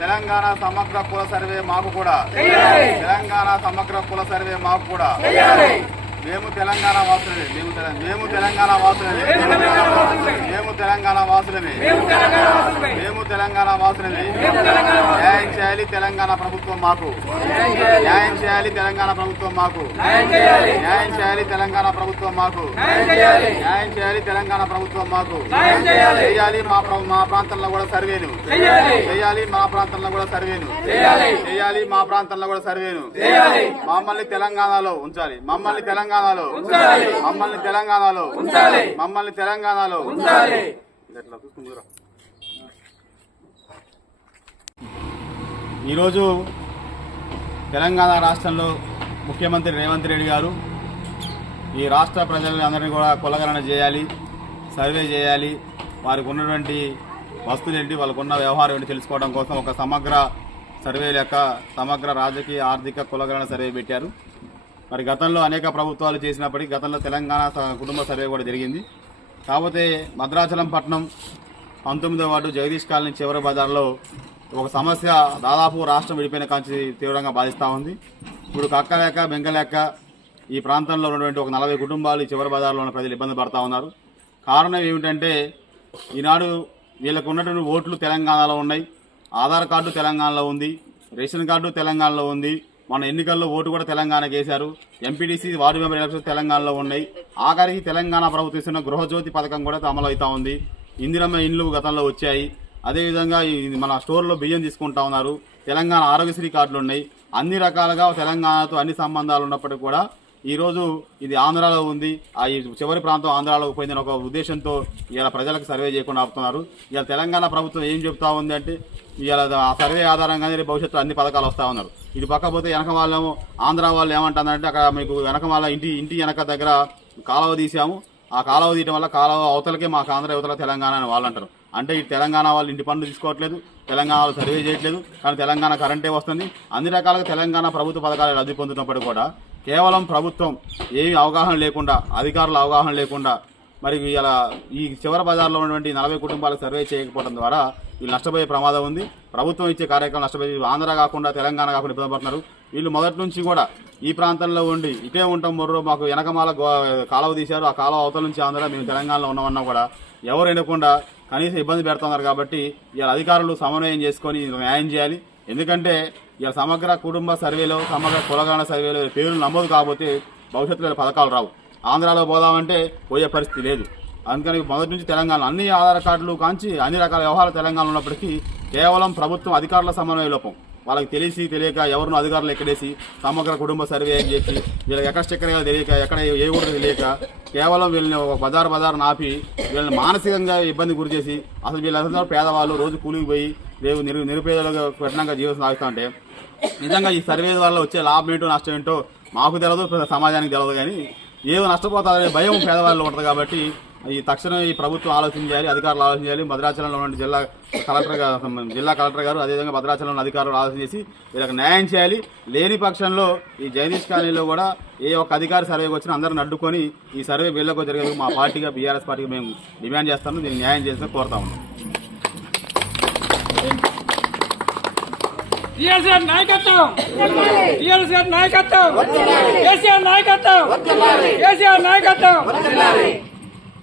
తెలంగాణ సమగ్ర కుల సర్వే మాకు కూడా తెలంగాణ సమగ్ర కుల సర్వే మాకు కూడా మేము తెలంగాణ వాసులమే మేము తెలంగాణ వాసులమే మేము తెలంగాణ వాసులమే మేము తెలంగాణ వాసులమే న్యాయం చేయాలి తెలంగాణ ప్రభుత్వం మాకు న్యాయం చేయాలి తెలంగాణ ప్రభుత్వం మాకు న్యాయం చేయాలి తెలంగాణ ప్రభుత్వం మాకు న్యాయం చేయాలి తెలంగాణ ప్రభుత్వం మాకు చేయాలి మా ప్రాంతంలో కూడా సర్వేను చేయాలి మా ప్రాంతంలో కూడా సర్వేను చేయాలి మా ప్రాంతంలో కూడా సర్వేను మమ్మల్ని తెలంగాణలో ఉంచాలి మమ్మల్ని తెలంగాణలో మమ్మల్ని తెలంగాణలో మమ్మల్ని తెలంగాణలో ఈరోజు తెలంగాణ రాష్ట్రంలో ముఖ్యమంత్రి రేవంత్ రెడ్డి గారు ఈ రాష్ట్ర ప్రజలందరినీ కూడా కులగణన చేయాలి, సర్వే చేయాలి, వారికి ఉన్నటువంటి వస్తువులు ఏంటి, వాళ్ళకు ఉన్న వ్యవహారం ఏంటి తెలుసుకోవడం కోసం ఒక సమగ్ర సర్వే లెక్క సమగ్ర రాజకీయ ఆర్థిక కులగణన సర్వే పెట్టారు. మరి గతంలో అనేక ప్రభుత్వాలు చేసినప్పటికీ గతంలో తెలంగాణ కుటుంబ సర్వే కూడా జరిగింది. కాకపోతే భద్రాచలం పట్టణం 19వ వార్డు జగదీష్ కాలనీ చివరి బజార్లో ఒక సమస్య దాదాపు రాష్ట్రం విడిపోయిన కాంచి తీవ్రంగా బాధిస్తూ ఉంది. ఇప్పుడు కక్కలేక బెంగలేక ఈ ప్రాంతంలో ఉన్నటువంటి ఒక 40 కుటుంబాలు ఈ చివరి బజార్లో ఉన్న ప్రజలు ఇబ్బంది పడుతూ ఉన్నారు. కారణం ఏమిటంటే ఈనాడు వీళ్ళకు ఉన్నటువంటి ఓట్లు తెలంగాణలో ఉన్నాయి, ఆధార్ కార్డు తెలంగాణలో ఉంది, రేషన్ కార్డు తెలంగాణలో ఉంది, మన ఎన్నికల్లో ఓటు కూడా తెలంగాణకి వేశారు, ఎంపీటీసీ వార్డు మెంబర్ ఎలక్షన్ తెలంగాణలో ఉన్నాయి. ఆఖరికి తెలంగాణ ప్రభుత్వం ఇస్తున్న గృహజ్యోతి పథకం కూడా అమలు అవుతా ఉంది. ఇందిరమ్మ ఇండ్లు గతంలో వచ్చాయి. అదేవిధంగా మన స్టోర్లో బియ్యం తీసుకుంటా ఉన్నారు. తెలంగాణ ఆరోగ్యశ్రీ కార్డులు ఉన్నాయి. అన్ని రకాలుగా తెలంగాణతో అన్ని సంబంధాలు ఉన్నప్పటికీ కూడా ఈరోజు ఇది ఆంధ్రాలో ఉంది, ఆ చివరి ప్రాంతం ఆంధ్రాలోకి పోయిందని ఒక ఉద్దేశంతో ఇలా ప్రజలకు సర్వే చేయకుండా ఆపుతున్నారు. ఇలా తెలంగాణ ప్రభుత్వం ఏం చెప్తా ఉంది అంటే ఇలా ఆ సర్వే ఆధారంగానే భవిష్యత్తులో అన్ని పథకాలు వస్తూ ఉన్నారు. ఇది పక్కపోతే వెనక వాళ్ళేమో ఆంధ్ర వాళ్ళు ఏమంటారంటే అక్కడ మీకు వెనక వాళ్ళ ఇంటి వెనక దగ్గర కాలువ తీసాము, ఆ కాలువ తీయడం వల్ల కాలువ అవతలకే మాకు ఆంధ్ర యువతల తెలంగాణ అని వాళ్ళు అంటారు. అంటే ఈ తెలంగాణ వాళ్ళు ఇంటి పనులు తీసుకోవట్లేదు, తెలంగాణ వాళ్ళు సర్వే చేయట్లేదు, కానీ తెలంగాణ కరెంటే వస్తుంది. అన్ని రకాలుగా తెలంగాణ ప్రభుత్వ పథకాలు లబ్ధి పొందుతున్నప్పటికీ కూడా కేవలం ప్రభుత్వం ఏమీ అవగాహన లేకుండా, అధికారుల అవగాహన లేకుండా మరి ఇలా ఈ చివరి బజార్లో ఉన్నటువంటి 40 కుటుంబాలకు సర్వే చేయకపోవడం ద్వారా వీళ్ళు నష్టపోయే ప్రమాదం ఉంది. ప్రభుత్వం ఇచ్చే కార్యక్రమం నష్టపోయి ఆంధ్ర కాకుండా తెలంగాణ కాకుండా ఇబ్బంది పడుతున్నారు. వీళ్ళు మొదటి నుంచి కూడా ఈ ప్రాంతంలో ఉండి ఇటే ఉంటాం మొర్రో మాకు వెనకమాల కాలువ తీశారు, ఆ కాలువ అవతల నుంచి ఆంధ్ర మేము తెలంగాణలో ఉన్నామన్నా కూడా ఎవరు వినకుండా కనీసం ఇబ్బంది పెడుతున్నారు. కాబట్టి ఇలా అధికారులు సమన్వయం చేసుకొని న్యాయం చేయాలి. ఎందుకంటే ఇలా సమగ్ర కుటుంబ సర్వేలో సమగ్ర కులగణన సర్వేలో పేర్లు నమోదు కాకపోతే భవిష్యత్తులో పథకాలు రావు. ఆంధ్రాలో పోదామంటే పోయే పరిస్థితి లేదు. అందుకని మొదటి నుంచి తెలంగాణ అన్ని ఆధార్ కార్డులు కాంచి అన్ని రకాల వ్యవహారాలు తెలంగాణ ఉన్నప్పటికీ కేవలం ప్రభుత్వం అధికారుల సమన్వయ లోపం, వాళ్ళకి తెలియక ఎవరినో అధికారులు ఎక్కడేసి సమగ్ర కుటుంబ సర్వే అని చెప్పి వీళ్ళకి ఎక్కడ స్టిక్కర్ తెలియక ఎక్కడ ఏ ఊరు తెలియక కేవలం వీళ్ళని ఒక బజారు నాపి వీళ్ళని మానసికంగా ఇబ్బంది గురి చేసి అసలు వీళ్ళందరూ పేదవాళ్ళు రోజు కూలికి పోయి రేపు నిరుపేదలుగా కఠినంగా జీవితం సాగుతూ ఉంటే నిజంగా ఈ సర్వే వల్ల వచ్చే లాభం ఏంటో నష్టం ఏంటో మాకు తెలియదు, సమాజానికి తెలియదు. కానీ ఏదో నష్టపోతారనే భయం పేదవాళ్ళు ఉంటుంది. కాబట్టి ఈ తక్షణం ఈ ప్రభుత్వం ఆలోచించాలి, అధికారులు ఆలోచించాలి. భద్రాచలంలో ఉన్న జిల్లా కలెక్టర్ గారు అదేవిధంగా భద్రాచలంలో అధికారులు ఆలోచన చేసి వీళ్ళకి న్యాయం చేయాలి. లేని పక్షంలో ఈ జగదీష్ కాలనీలో కూడా ఏ ఒక్క అధికారి సర్వేకి వచ్చినా అందరిని అడ్డుకొని ఈ సర్వే వీళ్ళకు జరిగేది మా పార్టీగా బీఆర్ఎస్ పార్టీగా మేము డిమాండ్ చేస్తాము. దీన్ని న్యాయం చేస్తే కోరుతా ఉన్నాం. టీఆర్ఎస్ నాయకత్వం, టీఆర్ఎస్ నాయకత్వం, కేసీఆర్ నాయకత్వం, కేసీఆర్ నాయకత్వం.